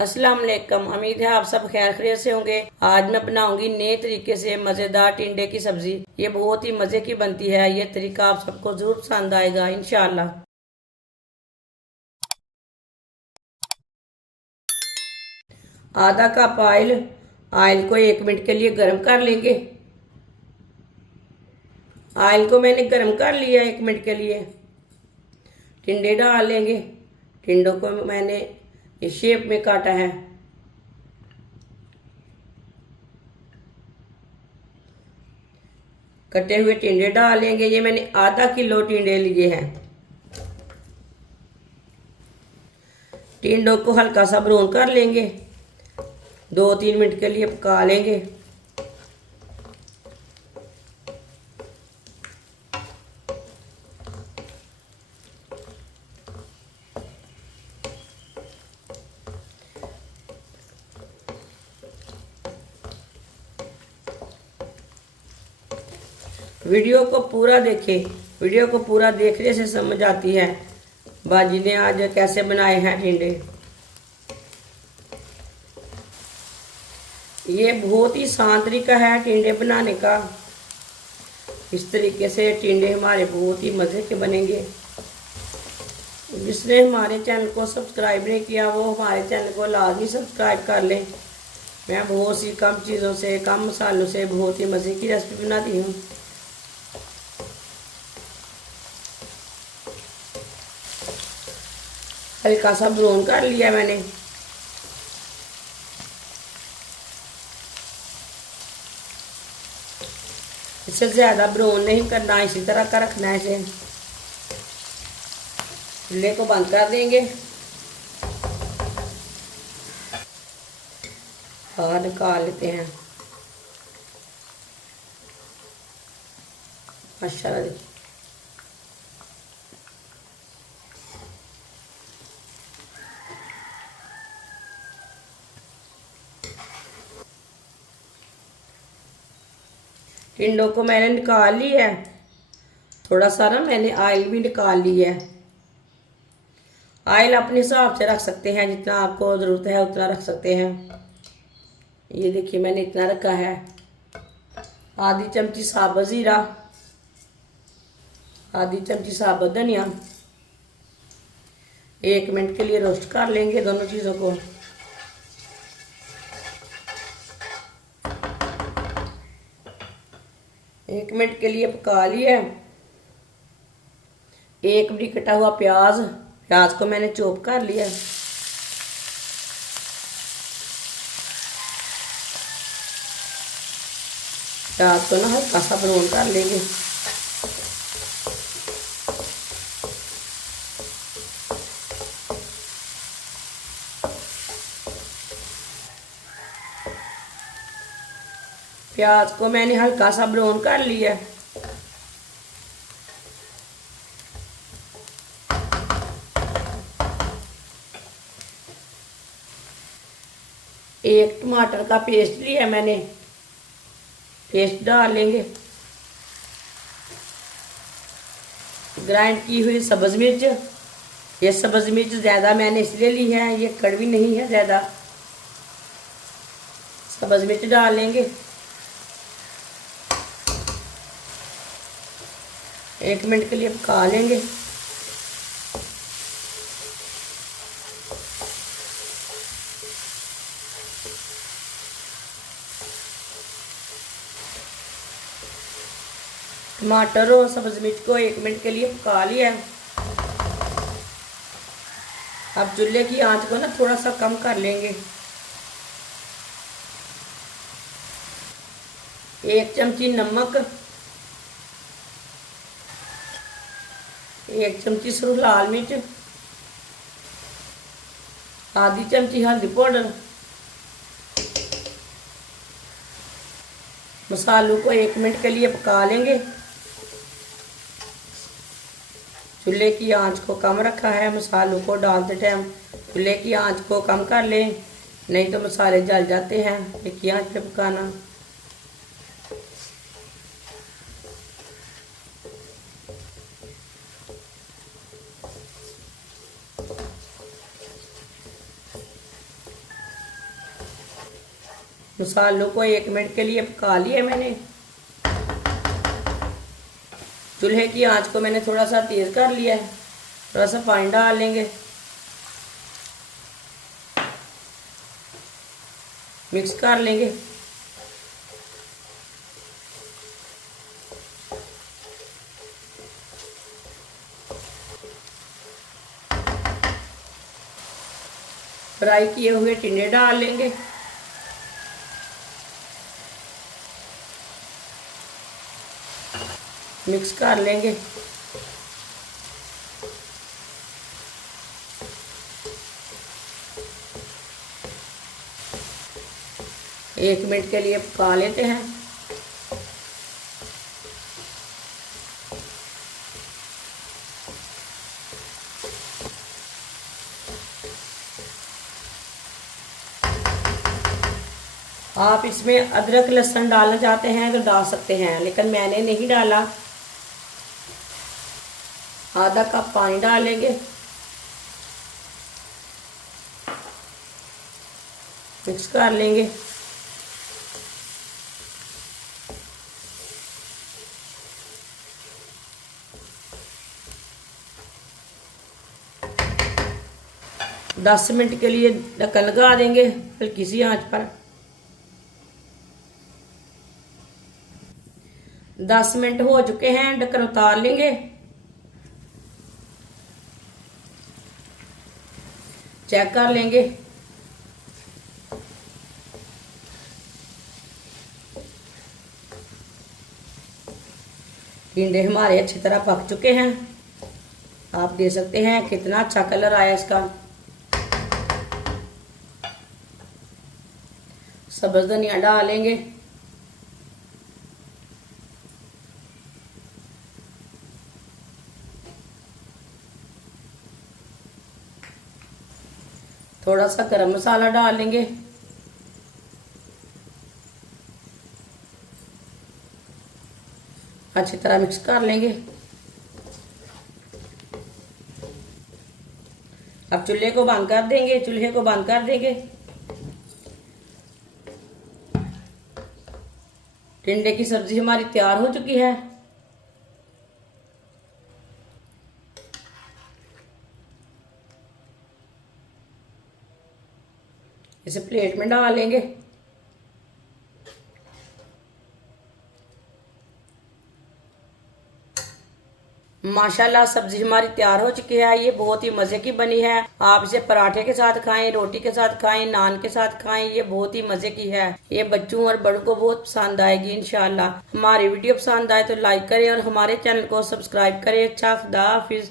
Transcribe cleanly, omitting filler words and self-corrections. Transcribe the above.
अस्सलाम वालेकुम। उम्मीद है आप सब खैर खैरियत से होंगे। आज मैं बनाऊंगी नए तरीके से मज़ेदार टिंडे की सब्जी। ये बहुत ही मज़े की बनती है। ये तरीका आप सबको जरूर पसंद आएगा इंशाल्लाह। आधा कप ऑयल। ऑयल को 1 मिनट के लिए गर्म कर लेंगे। ऑयल को मैंने गर्म कर लिया 1 मिनट के लिए। टिंडे डाल लेंगे। टिंडों को मैंने इस शेप में काटा है। कटे हुए टिंडे डाल लेंगे। ये मैंने आधा किलो टिंडे लिए हैं। टिंडों को हल्का सा ब्राउन कर लेंगे। 2-3 मिनट के लिए पका लेंगे। वीडियो को पूरा देखें। वीडियो को पूरा देखने से समझ आती है बाजी ने आज कैसे बनाए हैं टिंडे। ये बहुत ही आसान तरीका है टिंडे बनाने का। इस तरीके से टिंडे हमारे बहुत ही मज़े के बनेंगे। जिसने हमारे चैनल को सब्सक्राइब नहीं किया वो हमारे चैनल को लाजमी सब्सक्राइब कर लें। मैं बहुत सी कम चीज़ों से कम मसालों से बहुत ही मज़े की रेसिपी बनाती हूँ। हल्का सा ब्राउन कर लिया मैंने। इससे ज़्यादा ब्राउन नहीं करना, इसी तरह का रखना है इसे। चूल्हे को बंद कर देंगे और निकाल लेते हैं। माशाल्लाह देखिए। टिंडों को मैंने निकाल ली है। थोड़ा सा ना मैंने ऑयल भी निकाल ली है। ऑयल अपने हिसाब से रख सकते हैं, जितना आपको ज़रूरत है उतना रख सकते हैं। ये देखिए मैंने इतना रखा है। आधी चमची साबुत ज़ीरा, आधी चमची साबुत धनिया। 1 मिनट के लिए रोस्ट कर लेंगे दोनों चीज़ों को। एक मिनट के लिए पका लिया। एक बड़ी कटा हुआ प्याज। प्याज को मैंने चॉप कर लिया। प्याज को ना हल्का सा ब्राउन कर लेंगे। प्याज को मैंने हल्का सा ब्राउन कर लिया। एक टमाटर का पेस्ट लिया मैंने। पेस्ट डाल लेंगे। ग्राइंड की हुई सब्ज मिर्च। ये सब्ज मिर्च ज़्यादा मैंने इसलिए ली है, ये कड़वी नहीं है ज़्यादा। सब्ज मिर्च डाल लेंगे। 1 मिनट के लिए पका लेंगे। टमाटर और सब्ज मिर्च को 1 मिनट के लिए पका लिया। अब चूल्हे की आंच को ना थोड़ा सा कम कर लेंगे। 1 चमची नमक, 1 चमची सुरख लाल मिर्च, आधी चमची हल्दी पाउडर। मसालों को 1 मिनट के लिए पका लेंगे। चूल्हे की आंच को कम रखा है। मसालों को डालते टाइम चूल्हे की आंच को कम कर लें, नहीं तो मसाले जल जाते हैं। एक ही आंच पे पकाना। मसालों को 1 मिनट के लिए पका लिया मैंने। चूल्हे की आंच को मैंने थोड़ा सा तेज कर लिया है। थोड़ा सा पानी डाल लेंगे, मिक्स कर लेंगे। फ्राई किए हुए टिंडे डाल लेंगे। मिक्स कर लेंगे। एक मिनट के लिए पका लेते हैं। आप इसमें अदरक लहसुन डालना चाहते हैं तो डाल सकते हैं, लेकिन मैंने नहीं डाला। आधा कप पानी डालेंगे, मिक्स कर लेंगे। दस मिनट के लिए ढक्कन लगा देंगे हल्की सी आंच पर। 10 मिनट हो चुके हैं, ढक्कन उतार लेंगे। चेक कर लेंगे। टिंडे हमारे अच्छी तरह पक चुके हैं। आप देख सकते हैं कितना अच्छा कलर आया इसका। सब्ज धनिया डालेंगे। थोड़ा सा गरम मसाला डाल लेंगे। अच्छी तरह मिक्स कर लेंगे। अब चूल्हे को बंद कर देंगे। चूल्हे को बंद कर देंगे। टिंडे की सब्जी हमारी तैयार हो चुकी है। इसे प्लेट में डाल लेंगे। माशाल्लाह सब्जी हमारी तैयार हो चुकी है। ये बहुत ही मजे की बनी है। आप इसे पराठे के साथ खाएं, रोटी के साथ खाएं, नान के साथ खाएं। ये बहुत ही मजे की है। ये बच्चों और बड़ों को बहुत पसंद आएगी इंशाल्लाह। हमारी वीडियो पसंद आए तो लाइक करें और हमारे चैनल को सब्सक्राइब करें। अच्छा, खुदा हाफिज।